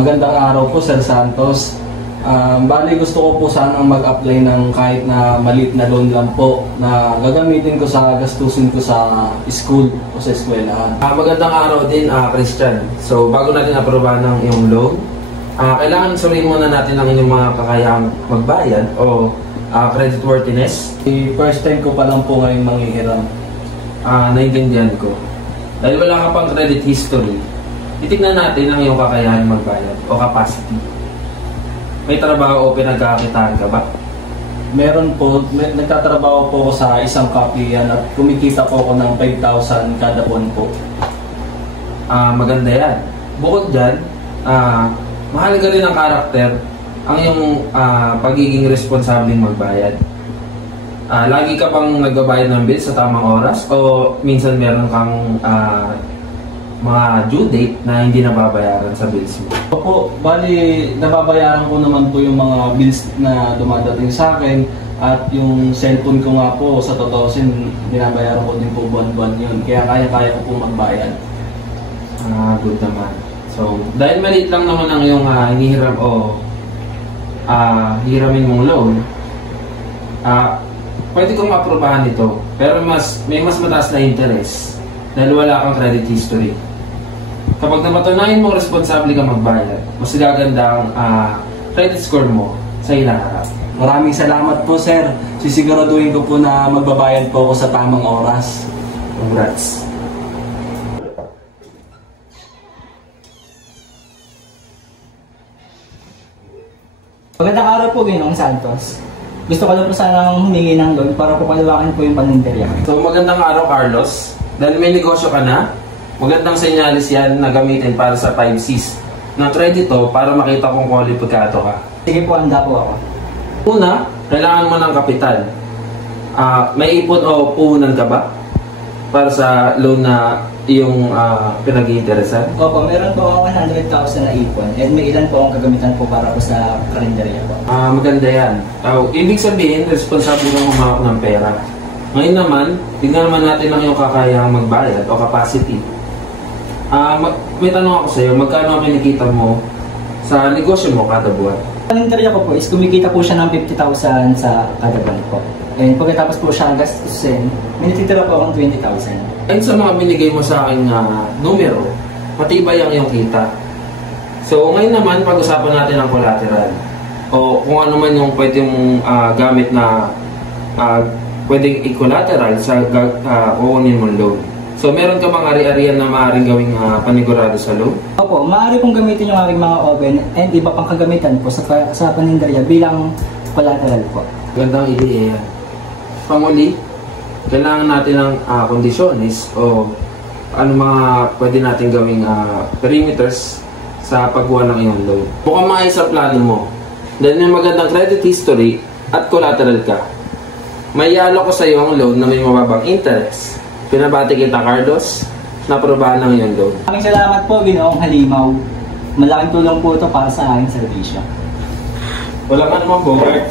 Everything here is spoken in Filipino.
Magandang araw po, Sir Santos. Bali gusto ko po sanang mag-apply ng kahit na maliit na loan lang po na gagamitin ko sa gastusin ko sa school o sa eskwelahan. Magandang araw din, Christian. So, bago natin aprobahan ng iyong loan, kailangan suriin muna natin ang inyong mga kakayahang magbayad o credit worthiness. First time ko pa lang po ngayon manghihiram. Naiintindihan ko. Dahil wala ka pang credit history, titignan natin ang iyong kakayahan magbayad o capacity. May trabaho o pinagkakitaan ka ba? Meron po, nagtatrabaho po ako sa isang kapihan at kumikita po ako ng 5,000 kada buwan po. Maganda yan. Bukod dyan, mahalaga rin ang karakter, ang iyong pagiging responsableng magbayad. Lagi ka bang nagbabayad ng bill sa tamang oras o minsan meron kang mga due date na hindi nababayaran sa bills mo? Opo, bali nababayaran ko naman po yung mga bills na dumadating sa akin at yung cellphone ko nga po sa totoo binabayaran ko din po buwan-buwan yun. Kaya kaya ko po magbayad. Good naman. So, dahil maliit lang naman ang iyong hinihiram o hiramin mong loan, pwede kong aprobahan ito. Pero may mas mataas na interest dahil wala kang credit history. Kapag napatunayan mo responsable ka magbayad, mas gaganda ang credit score mo sa hinaharap. Maraming salamat po, sir. Sisiguraduhin ko po na magbabayad po ako sa tamang oras. Congrats. Magandang araw po, Ginoong Santos. Gusto ko lang po sanang humingi ng loan para po palawakin po yung paninderya. So magandang araw, Carlos. Dahil may negosyo ka na, magandang senyalis yan na gamitin para sa 5Cs ng kredito para makita kung kwalipikado ka. Sige po, handa po ako. Una, kailangan mo ng kapital. May ipon o puhunan ka ba para sa loan na iyong pinag-iinteresan? Opo, meron po ako 100,000 na ipon and may ilan po akong kagamitan po para po sa kalendarya po. Maganda yan. Ibig sabihin, responsable kang humawak ng pera. Ngayon naman, tignan naman natin ang iyong kakayahang magbayad o capacity. May tanong ako sa iyo, magkano ang kinikita mo sa negosyo mo kada buwan? Kalendarya ko po is kumikita po siya ng 50,000 sa kada buwan po. And pagkatapos po siya gastusin, may natitira po akong 20,000. Ayun sa mga binigay mo sa aking numero, matibay ang iyong kita. So ngayon naman, pag-usapan natin ang collateral. O kung ano man yung pwede mong gamit na pwedeng i-collateral sa kukunin mong loan. So meron ka bang ari-arian na maaaring gawing panigurado sa loan? Opo, maaari pong gamitin yung aking mga oven and iba pang kagamitan po sa paninderya bilang collateral po. Gandang ideya yan. Panguli, kailangan natin ng kondisyones o ano mga pwede natin gawing perimeters sa pagkuha ng iyong loan. Mukhang maayos ang plano mo. Dahil may magandang credit history at collateral ka, may ialo ko sa iyo ang loan na may mababang interest. Pinabati kita, Carlos, na aprobahan ng iyong loan. Maraming salamat po, Ginoong Halimaw. Malaking tulong po ito para sa aking servisyo. Wala ka naman, Bogart.